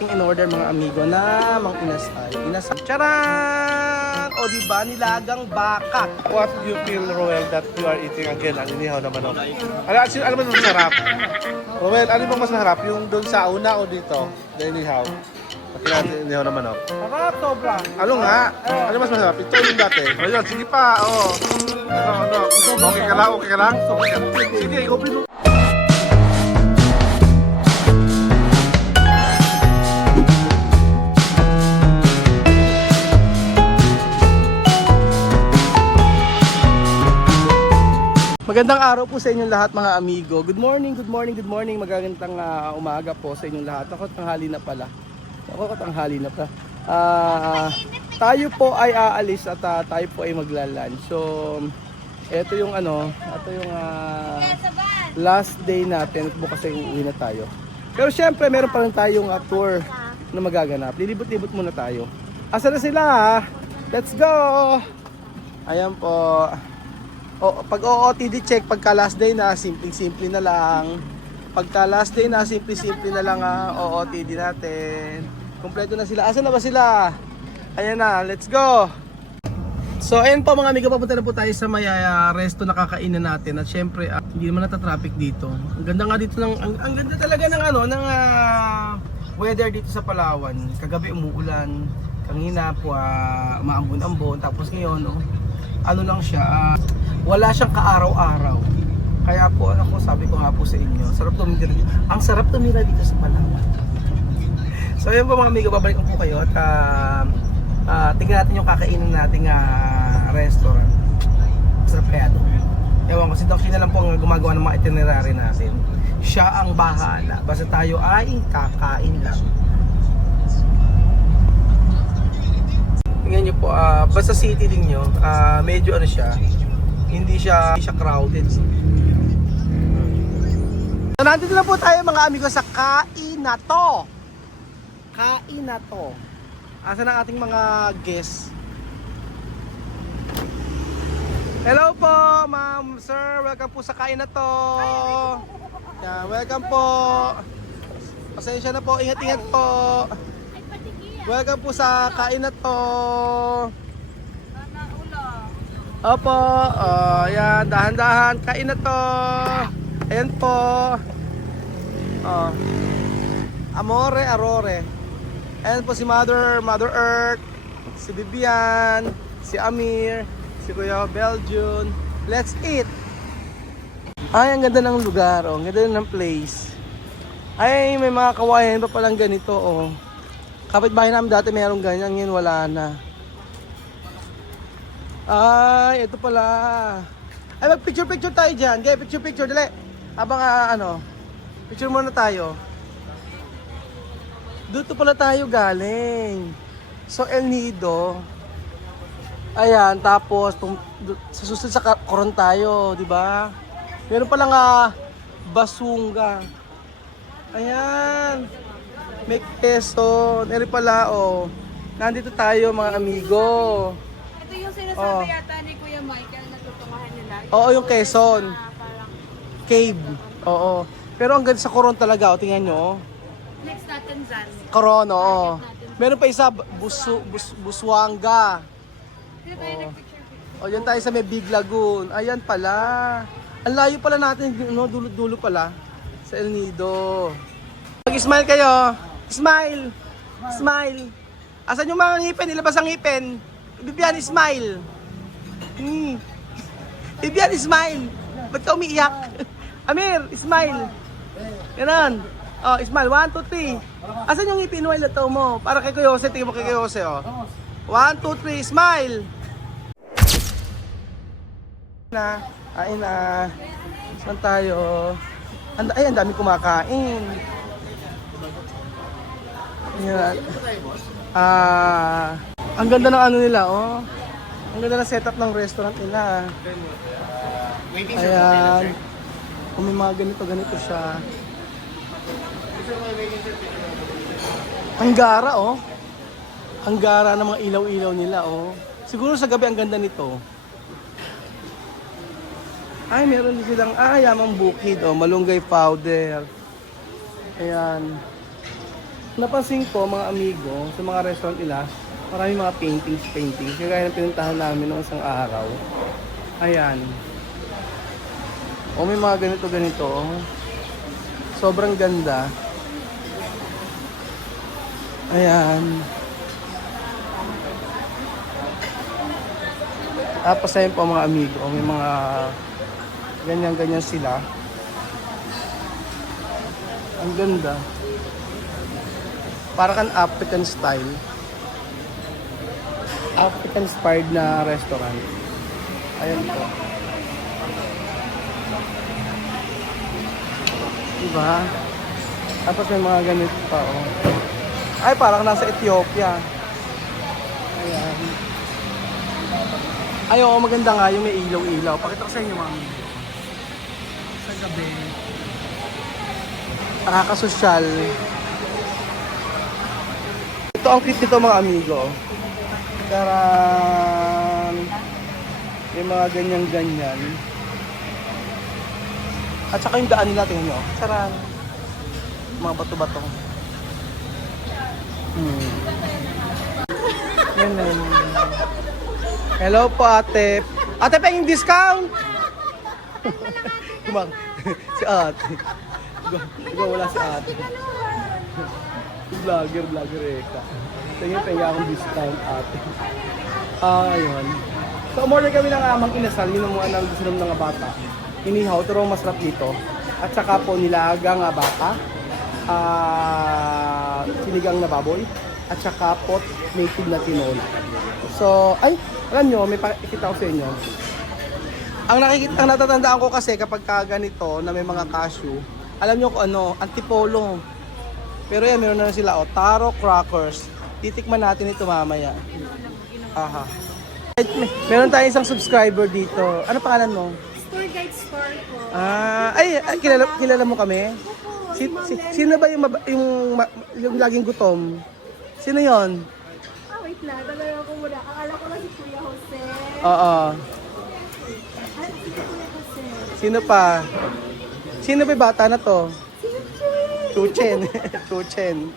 In order mga amigo na mang inasay. Inasay. Charan! O diba, nilagang baka. What do you feel, Roel, that you are eating again? Ang inihaw na manok. Ano ba mas sarap? Roel, ano bang mas masarap? Yung doon sa una o dito? Na inihaw? Pati natin inihaw na manok. Sarap, sobra. Ano nga? Ano mas masarap? Ito yung dati. Ayun, sige pa. Oh. Ano? Okay ka lang? Okay ka lang? Sige, ikaw mo. Magandang araw po sa inyong lahat mga amigo. Good morning, good morning, good morning. Magagandang umaga po sa inyong lahat. Ako tanghali na pala. Tayo po ay aalis at tayo po ay magla-lunch. So, ito yung last day natin. Bukas ay uuwi na tayo. Pero syempre, meron pa rin tayong tour na magaganap. Lilibot-libot muna tayo. Asa na sila ha? Let's go! Ayan po. Pag OOTD check, pagka last day na, simple-simple na lang. Pagka last day na, simple-simple na lang ang OOTD natin. Kompleto na sila. Asan na ba sila? Ayan na, let's go! So, ayan po mga amigo, papunta na po tayo sa may resto na kakainan natin. At syempre, hindi naman nata-traffic dito. Ang ganda nga dito ang ganda talaga ng weather dito sa Palawan. Kagabi umuulan, kanina po maambon-ambon, tapos ngayon, ano lang siya, wala siyang kaaraw-araw. Kaya po, sabi ko nga po sa inyo, sarap tumira dito. Ang sarap tumira dito sa Palawan. So ayun po mga amigo, babalik ko po kayo at tingnan natin yung kakainin nating restaurant. Sarap kaya doon. Ewan ko, si Doc na lang po ang gumagawa ng mga itinerary natin. Siya ang bahala. Basta tayo ay kakain lang. Tingnan nyo po, basta city din nyo, medyo siya, hindi siya crowded. So, nandito na po tayo mga amigo sa Kainato. Kainato. Asan ang ating mga guests? Hello po, ma'am, sir. Welcome po sa Kainato. Yeah, welcome po. Pasensya na po, ingat-ingat po. Welcome po sa Kainato. Opo, yan, dahan-dahan, Kainato. Ayan po. Amore, Arore. Ayan po si Mother Earth, si Bibian, si Amir, si Kuya Belgian. Let's eat. Ay, ang ganda ng lugar, ang ganda ng place. Ay, may mga kawayan pa palang ganito, Kapitbahay namin dati mayroong ganyan, ngayon wala na. Ay, ito pala. Ay, mag-picture tayo dyan. Okay, picture, dali. Habang picture muna tayo. Dito pala tayo galing. So, El Nido. Ayan, tapos sa susunod sa Coron tayo, di ba? Meron palang Basunga. Ayan. May Quezon. Eri pala, nandito tayo mga amigo. Ito yung sinasabi yata ni Kuya Michael na tutungahan nila. Oo, yung Quezon. Parang Cave. Oo. Pero ang ganda sa Coron talaga, tingnan nyo. next natin dyan. Coron, oo. Meron pa isa, Busuanga. Dito tayo nag-picture. O, yan tayo sa may Big Lagoon. Ayan pala. Ang layo pala natin, dulo pala. Sa El Nido. Mag-smile kayo. Smile. Smile. Asan yung mga ngipin? Ilabas ang ngipin. Bibian, smile. Bibian, smile. Ba't ka umiiyak? Amir, smile. Ganon. Smile. 1, 2, 3. Asan yung ngipin mo? Ilataw mo. Para kay Kuya Jose. Tingin mo kay Kuya Jose, 1, 2, 3. Smile. Ay na. Saan tayo? Ay, ang dami kumakain. Ayan. Ang ganda ng nila, Ang ganda ng setup ng restaurant nila. Ayan. Kung may mga ganito siya. Ang gara, Ang gara ng mga ilaw-ilaw nila, Siguro sa gabi ang ganda nito. Ay, meron din silang yamang bukid, malunggay powder. Ayan. napansin ko mga amigo, sa mga restaurant nila, marami mga paintings. Kaya ng pinuntahan namin noong isang araw. Ayan. O may mga ganito. Sobrang ganda. Ayan. Tapos ayun po mga amigo, may mga ganyan sila. Ang ganda. Para kan African style. African inspired na restaurant. Ayan po. Diba? Tapos may mga ganito pa, oh. Ay, parang nasa Ethiopia. Ayan. Ay, oo, maganda nga yung may ilaw-ilaw. Pakita ko sa inyo, mami. Sa gabi. Nakakasosyal. Ito ang cute nito mga amigo. Karan. May mga ganyan. At saka yung daan nila, tingnan nyo. Charan. Mga bato-bato. Yan. Hello po ate. Ate, pahing discount! Si ate. Ikaw wala si ate. Vlogger Eka. Tingin penga akong discount ate. Ayun. So umorder kami ng amang inasal. Yun ang mga gusto ng mga bata. Inihaw, pero masarap dito. At saka po nilagang baka. Sinigang na baboy. At saka pot native na tinola. So, alam nyo, may pakikita ko sa inyo. Ang natatandaan ko kasi kapag ganito na may mga cashew, alam nyo kung ano, antipolo. Pero yan, meron na sila, taro crackers. Titikman natin ito mamaya. Aha. Meron tayong isang subscriber dito. Ano pangalan mo? Tour guide store po. Kilala mo kami? Sino ba yung laging gutom? Sino yon? Wait lang. Dalawa ko muna. Akala ko lang si Kuya Jose. Oo. Si Kuya Jose. Sino pa? Sino ba yung bata na to? Chuchen. Chuchen!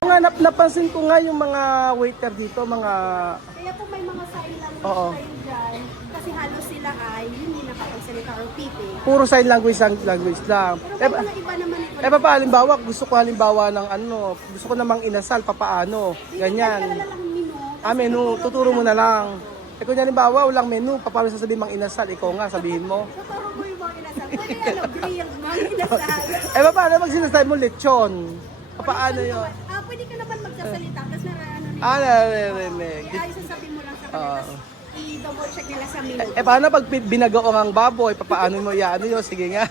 Nga, napansin ko nga yung mga waiter dito, mga... Kaya po may mga sign language Oo. tayo dyan. Kasi halos sila ay hindi nakapagsalita or piping. Puro sign language lang. Pero may mga iba naman ito. Halimbawa, gusto ko ng gusto ko namang inasal, papaano, ganyan. Hindi lang menu. Menu, tuturo mo na lang. Kung halimbawa, walang menu, paano sasabihin mang inasal, ikaw nga, sabihin mo. Tuturo mo yung mga inasal. Pwede na grilled mga inasal. Paano pag sinasabi mo lechon? Paano yun? Pwede ka naman magsasalita. Tapos narinig. Narinig. Kaya sasabihin mo lang sa kanila. Tapos i-double check nila sa menu. Paano pag binagoong ang baboy, paano mo yan? Sige nga.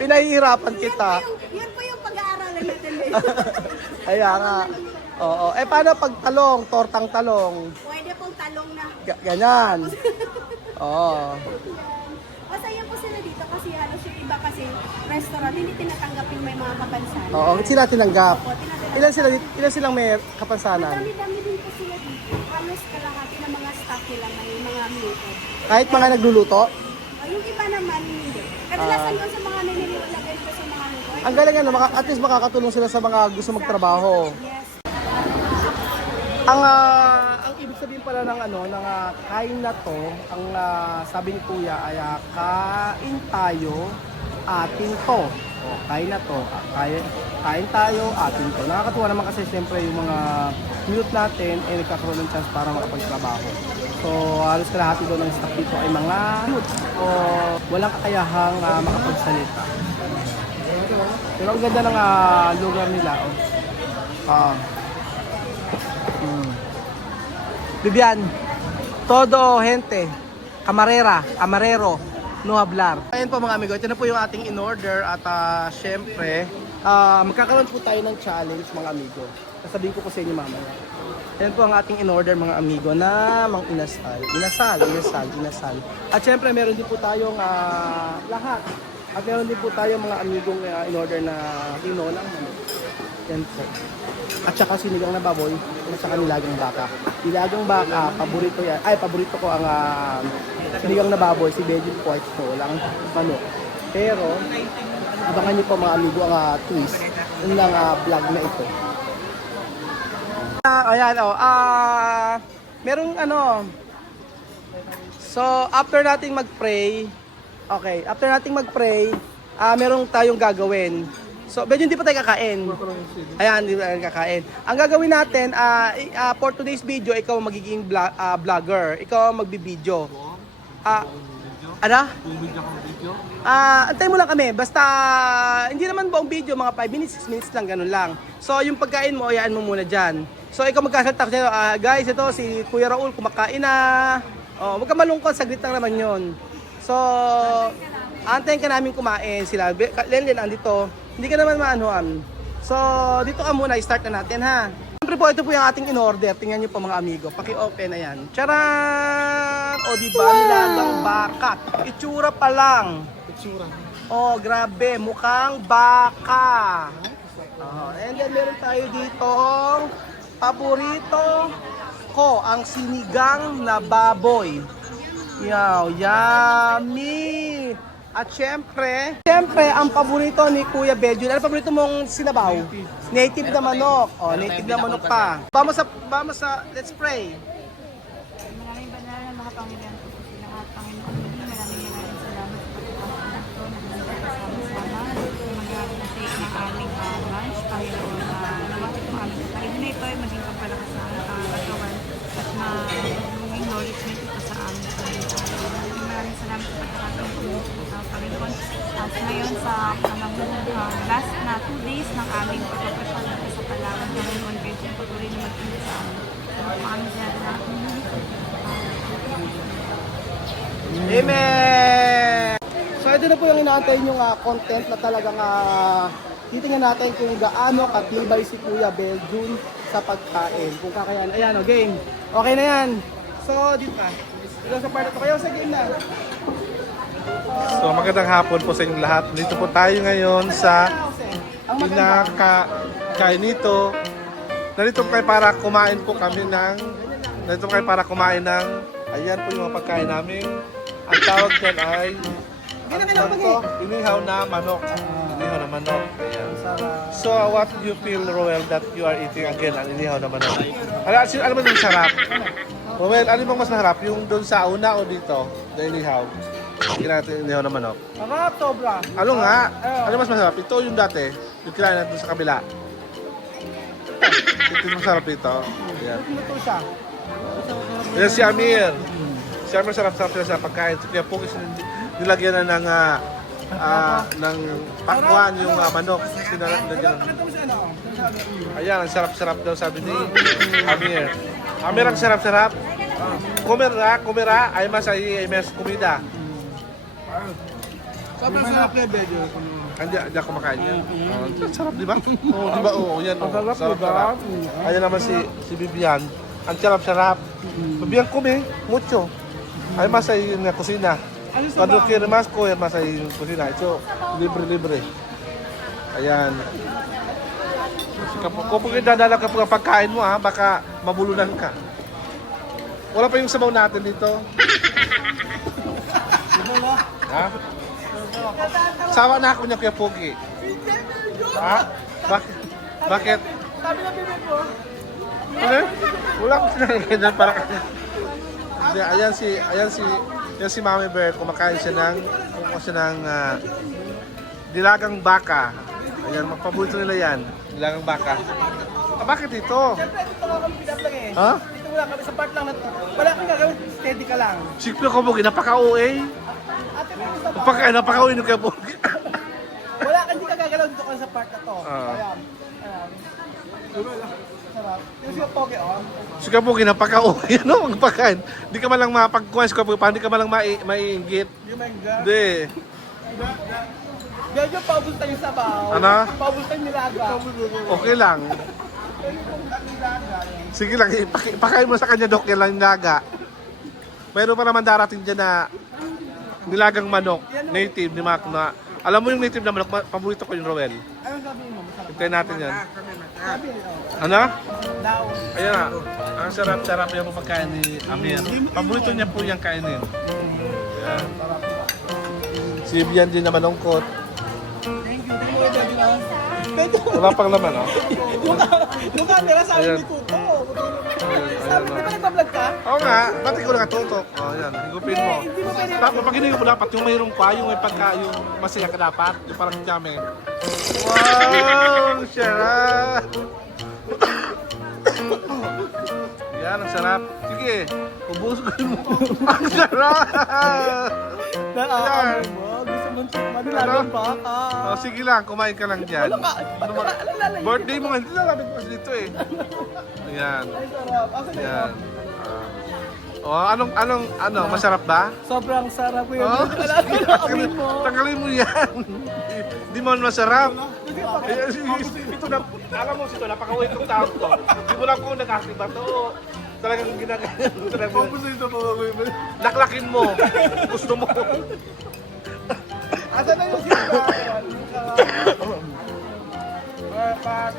Pinahihirapan kita. Yun po yung pag-aaralan natin. Kaya nga. Oo. Paano pag talong, tortang talong? Pwede pong talong na. Ganyan. Oo. Masaya po sila dito kasi halos yung iba kasi restaurant, hindi tinatanggap yung may mga kapansanan. Oo, sila tinanggap. Opo, tinatanggap. Ilan silang may kapansanan? Dami-dami din po sila dito. Halos kalahati ng mga staff nila may mga muted. Kahit mga nagluluto? Yung iba naman, hindi. Kadalasan yun sa mga naniniwalagay ko sa mga luto. Ang galing at least makakatulong sila sa mga gusto magtrabaho. Yes. Ang ibig sabihin pala ng kain na to, ang sabi ni Kuya ay kain tayo, atin to. O, kain na to, kain tayo, atin to. Nakakatuwa naman kasi siyempre yung mga minute natin ay nagkakaroon ng chance para makapagtrabaho. So halos kalahati doon ng staff dito ay mga youth o walang kakayahang makapagsalita. Pero ang ganda ng lugar nila. Bibian, todo gente, camarero, no hablar. Ayan po mga amigo, ito na po yung ating in-order at syempre, magkakaroon po tayo ng challenge mga amigo. Sasabihin ko sa inyo mamaya. Ayan po ang ating in-order mga amigo na mang inasal. At syempre meron din po tayong lahat. At meron din po tayong mga amigong in-order na tinolang manok. Yan po. At saka sinigang na baboy, at saka nilagang baka. Nilagang baka, paborito yan. Paborito ko ang sinigang na baboy, si Veggie Pork po, lang manok. Pero, Abangan niyo po mga amigo ang twist ng vlog na ito. Ayan, merong ano, so after nating mag-pray, merong tayong gagawin. So, medyo hindi pa tayo kakain. Ayan, hindi pa tayo kakain. Ang gagawin natin, for today's video, ikaw ang magiging vlogger. Ikaw ang magbibideo. Ano? Antayin mo lang kami. Basta, hindi naman buong video, mga 5 minutes, 6 minutes lang, ganun lang. So, yung pagkain mo, ayaan mo muna dyan. So, ikaw magkasalta ko sa'yo, guys, ito, si Kuya Raul, kumakain na. Oh, huwag ka malungkot, saglit lang naman yun. So, antayin ka namin kumain sila. Lenlen, andito. Hindi ka naman maanuhan. So, dito ka muna, start na natin ha. Siyempre po, ito po yung ating in-order. Tingnan nyo po mga amigo. Paki-open, ayan. Charan! O diba, nilagang baka. Itsura pa lang. Oh, grabe. Mukhang baka. And then meron tayo dito paborito ko, ang sinigang na baboy. Yow, yummy! At syempre, ang paborito ni Kuya Benjun. Ano paborito mong sinabaw? Native na manok. Oh, native na manok pa. Vamos sa, let's pray. Maraming banal na mga Panginoon po sa lahat. Panginoon, maraming salamat sa pagkakataon ito na sama-sama. Mag-take ng aming lunch. Panginoon, nawa itong aming kain na ito ay maging kapalakas sa aming katawan at maging nourishment ito sa aming Panginoon. Maraming salamat sa pagkakataon ito. Panginoon, at ngayon sa last na 2 days ng aming pagpapasyon dito sa Palawan, Panginoon, kayo po patuloy na mag-ingat sa amin. Maraming salamat. Amen! So ito na po yung inaantay yung content na talagang titingnan natin kung gaano katibay si Kuya Benjun sa pagkain. Kung kakayan. Ayan o, game. Okay na yan. So dito ka. Dito sa part na to. Kayo sa game na. So magandang hapon po sa inyong lahat. Dito po tayo ngayon sa pinaka-kainito. Nandito kayo para kumain po kami ng ayan po yung mga pagkain namin. Ang tawag dyan ay inihaw na manok. Ayan. So what do you feel, Roel, that you are eating again ang inihaw na manok? Alam mo yung sarap? Roel, ano bang mas masarap? Yung doon sa una o dito? Na inihaw? Kinain inihaw na manok. Sarap, sobra. Ano nga? Ano mas masarap? Ito yung dati. Yung kinain natin sa kabila. Ito yung masarap ito. Ayan. Ito siya. Yan si Amir. Si Amir sarap-sarap sila sa pagkain. So, kaya po kasi nilagyan na ng pakwan yung manok. Sinalagyan na. Ayan, ang sarap-sarap daw sabi ni Amir. Amir ang sarap-sarap. Kumira ay masay ay mas kumida. Sobrang sarap na Benjun. Hindi ako kumakain yan. Sarap, di ba? Oo, di ba? Oo, yan. Sarap. Ayan naman si Bibian. Ang sarap-sarap. Bibian kumi, mucho. Ay masay na kusina. Cuando quiere más, coger masay kusina. Ito, libre-libre. Ayan. Kung dadala ka po ang pagkain mo, baka mabulunan ka. Wala pa yung sabaw natin dito. Ha? Sawa na ako niya Kuya Pogi. Ha? Bakit? Sabi na bibig mo. Ano? Wala akong sinanagyan para kasi. Ayan si Mami Bear, kumakain siya ng dilagang baka. Ayan, magpaborito nila yan. Dilagang baka. Bakit ito? Siyempre, dito nga kami pinaplang eh. Ha? Dito wala kami sa part lang na to. Wala kang gagawin, steady ka lang. Siklo ko Pogi, napaka-OA. Ate, gusto pa. Napaka-OA nyo Kuya Pogi. Wala kang di ka gagalaw dito ka sa part na to. Ah. Ayan. Sarap. Yung siya pogi, oh. Si Kuya Pogi, napaka-OA. Ano ang pagkain? Di ka man lang mapagkuhan si Kuya Pogi, hindi ka man lang maiinggit. Yung mangga. Hindi. Medyo paubos tayo sa baw. Ano? Paubos tayo nilaga. Okay lang. Sige lang, ipakain mo sa kanya, Dok, yan lang yung naga. Mayroon pa naman darating dyan na nilagang manok, native ni Mac na. Alam mo yung native na manok, paborito ko yung Roel. Ano sabihin mo? Masarap. Hintayin natin yan. Sabi, oh. Ano? Daw. Ayan na. Ang sarap-sarap yung pagkain ni Amir. Paborito niya po yung kainin. Ayan. Si Bian din naman ungkot. Wala pang laman, oh. Yung camera sa Ayan. akin ni Kuko. Ayan, Sabi ko, oh. nagpa-vlog ka? Oo nga, ba't ikaw nakatutok? Oh, yan, higupin mo. Hindi mo pwede. Tapos pag hinigop mo dapat yung mayroong pa, yung may pagka, yung masaya ka dapat, yung parang kami. Wow, sarap! Yan, ang sarap. Sige, ubusugin mo. Ang sarap! Nakakaano mo. Gusto mong tikman. Nilagang baka. Oh, sige lang, kumain ka lang dyan. Ano ka? Birthday mo nga, hindi na lapit pa dito eh. Ayan, Ay, sarap. Asan na ayan. yun? Oh, anong, masarap ba? Sobrang sarap ko yun. Oh, Amin mo. tanggalin mo yan. Di mo masarap. Ito na, alam mo, ito, napaka-uwi kong tao to. Di mo lang kung nagkasiba to. Talagang ginagawa. Laklakin mo. Gusto mo. Asan na yung sila?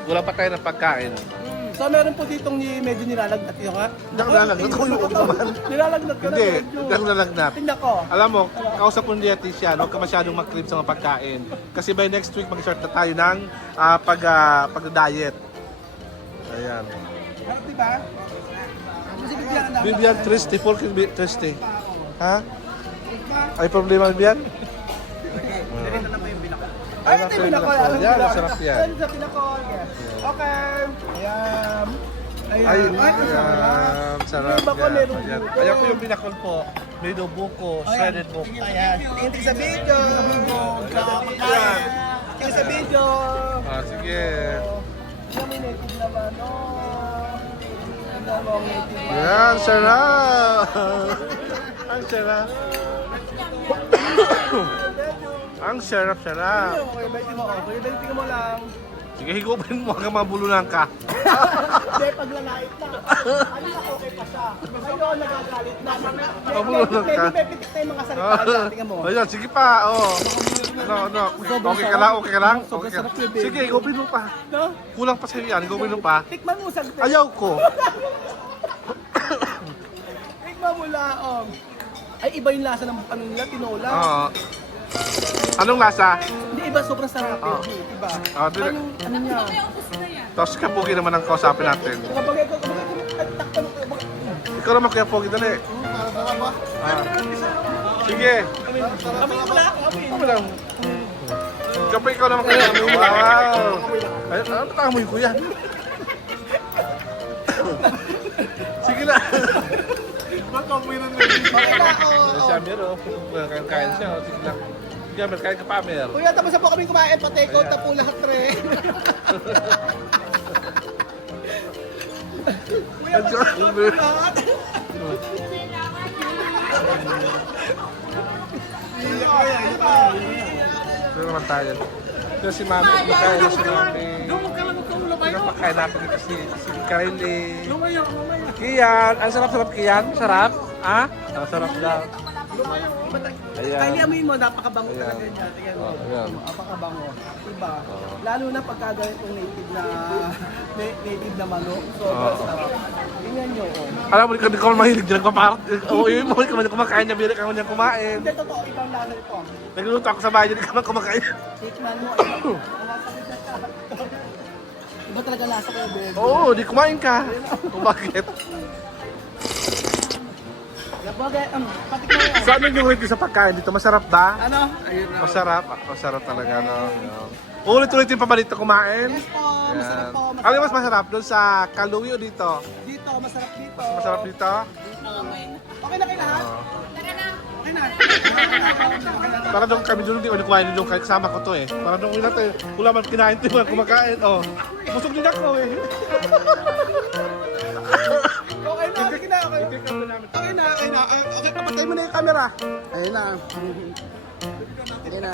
Wala pa tayo ng pagkain. So meron po ditong medyo nilalagnat yun ha? Nilalagnat ko yung naman. Nilalagnat ka na Hindi, medyo. nilalagnat. Tingnan ko. Alam mo, kausap mo ng dietitian, huwag ka masyadong mag-crib sa mga pagkain. Kasi by next week, mag-start na tayo ng pag-diet. Ayan. Ano diba? Kasi bigyan na. Bibian, triste. Paul, triste. Ha? Ay problema, Bibian? Ay, ito yung pinakol. Yan, masarap yan. Ayan sa pinakol. Okay. Ayan. Ay, Ayan. sarap Yung bako yan. meron Ayan. buko. Ayan po yung binakol po. May buko, shredded buko. Ayan. Tingin sa video. Ayan. Tingin sa video. Ah, sige. Yung may native naman. Tingnan mo ang native. Yan, sarap. Ang sarap. Ang sarap. Okay, baitin mo. Okay, baitin mo lang. Sige, higupin mo hanggang mabulunan ka. Hindi, pag lalait na. Ano na okay pa siya. Ayun, nagagalit na. Mabulunod ka. Medyo may pitik na yung mga salita. Tingnan mo. Ayan, sige pa. Oh. No. Okay ka lang, okay ka lang. Okay ka. Sige, higupin mo pa. No? Kulang pa sa'yo yan, higupin mo pa. Tikman mo saglit. Ayaw ko. Tikman mo lang. Ay, iba yung lasa ng ano nila, tinola. Oo. Anong lasa? Hindi, iba, sobrang sarap. Iba. Di- Ano niya? Tapos kapugi naman ang kausapin natin. Kapag takpan mo. Ikaw naman kuya Pogi, dali. Sige. Kami wala. Ano lang? Kapag ikaw naman kuya. Wow. Ay, ano tanga mo yung kuya? Sige na. Okay na, Si Amir, oh. Kain siya, oh. Sige lang. Sige, Amir, kain ka pa, Amir. Kuya, tapos na po kami kumain. Patay ko na po lahat rin. Kuya, patay ko na po lahat. Ito naman tayo. Ito si Mami, kumakain na si Mami. Pinapakain natin ito si Kylie. Kian, ang sarap-sarap Kian. Sarap? Ha? Ang sarap daw. Ayan. Kaya amoy mo, napakabango Ayan. talaga niya. Tingnan mo. Ayan. Napakabango. Diba? Lalo na pagka ganitong native na manok. Sobrang sarap. Tingnan nyo. Alam mo, hindi ka mahilig dyan. Oo, yun mo, hindi ka kumakain niya. Bili ka man niya kumain. Hindi, totoo. Ibang lasa ito. Nagluluto ako sa bahay, hindi ka man kumakain. Tikman mo. Iba talaga lasa ko yung bebe. Oo, di kumain ka. Bakit? Bagay, patikman mo. So ano yung rate sa pagkain dito? Masarap ba? Ano? Ayun na. Masarap. Masarap talaga, no? Ulit-ulitin pa ba dito kumain? Yes po, masarap po. Ano yung mas masarap? Doon sa Kaluwi o dito? Dito, masarap dito. Masarap dito? Okay na kayo lahat? Okay na. Para doon kami doon, hindi ko kumain doon kasama ko to eh. Para doon wala tayo, wala man kinain to yung kumakain. Oh, busog din ako eh. Okay na, sige na. Okay na. Okay, papatay mo na yung camera. Ayun na. Sige na.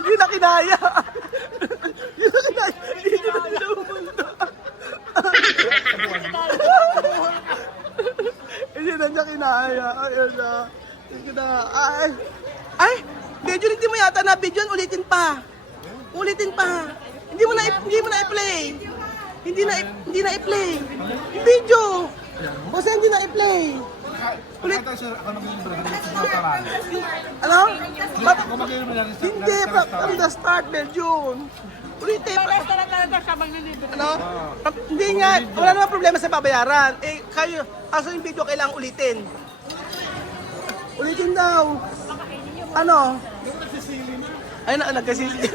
Hindi na kinaya. Hindi na niya kinaya. Ayun na. Sige na. Ay! Medyo hindi mo yata na video, ulitin pa. Hindi mo na i-play. Hindi na i-play. Yung video. Basta hindi na i-play. Ulit. Ako mag-libre sa restaurant. Ano? Ako mag-libre na Hindi, from the start, Belgium. Ulitin. Restaurant lang siya maglilibre. Ano? Hindi nga, wala namang problema sa babayaran. Eh, kayo, aso yung video kailangan ulitin. Ulitin daw. Ano? Ay, nagkasisi.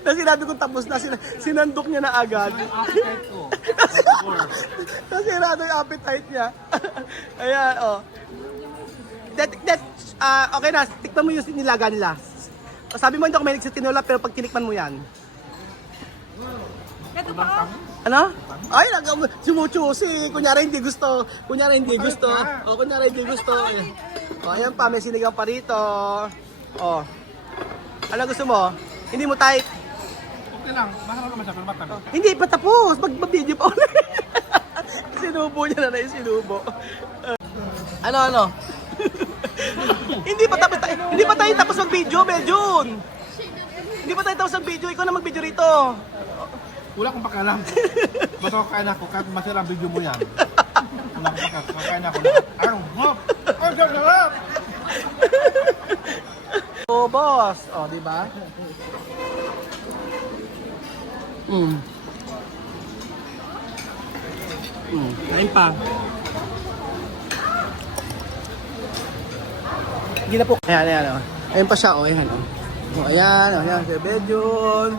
Na sinabi ko tapos na, sinandok niya na agad. Nasirado yung appetite niya. Ayan, oh. Okay na, tikman mo yung nilaga nila. Sabi mo hindi ako may nagsitinula pero pag tinikman mo yan. Ito pa. Ano? Ay, sumuchusi. Kunyari hindi gusto. Kunyari hindi gusto. O, kunyari hindi gusto. O, ayan pa, may sinigang pa rito. O. Ano gusto mo? Hindi mo type? Okay lang, masarap naman siya, pero matagal. Hindi pa tapos. Mag-video pa ulit. Sinubo niya na yung sinubo. Ano? Hindi pa tayo tapos mag-video, Beljun. Hindi pa tayo tapos mag-video. Ikaw na mag-video rito. Wala akong pakialam. Basta kakain ako, kahit masira ang video mo yan. Wala akong pakialam, kakain ako. Ang sarap! Oh, boss. Oh, di ba? Kain pa. Hindi na po. Ayan, oh. Ayan pa siya, oh. Ayan, oh. Oh, ayan, Sir Beljun.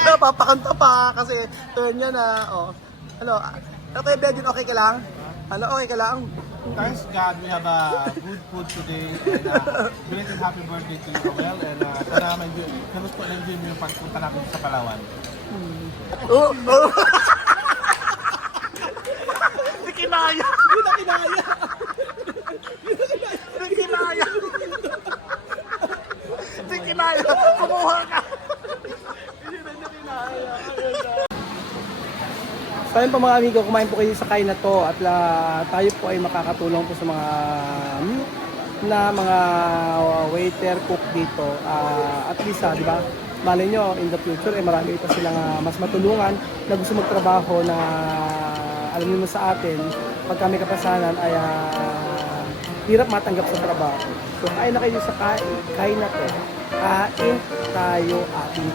Napapakanta pa kasi turn niya na, oh. Ano kay Beljun, okay ka lang? Ano, okay ka lang? Thanks God, we have a good food today. And belated happy birthday to you, Well. And sana ma-enjoy mo yung pagpunta natin sa Palawan. Oh! Hindi kinaya! Hindi na kinaya! Hindi kinaya! Hindi kinaya! Kumuha ka! Hindi na niya kinaya! So ayun po mga amigo, kumain po kayo sa kain na to at tayo po ay makakatulong po sa mga waiter, cook dito. At least, di ba? Malay nyo, in the future, marami pa silang mas matulungan na gusto magtrabaho na alam niyo sa atin, pag kami kapasanan ay hirap matanggap sa trabaho. So kain na kayo sa kain na to. Kain tayo ating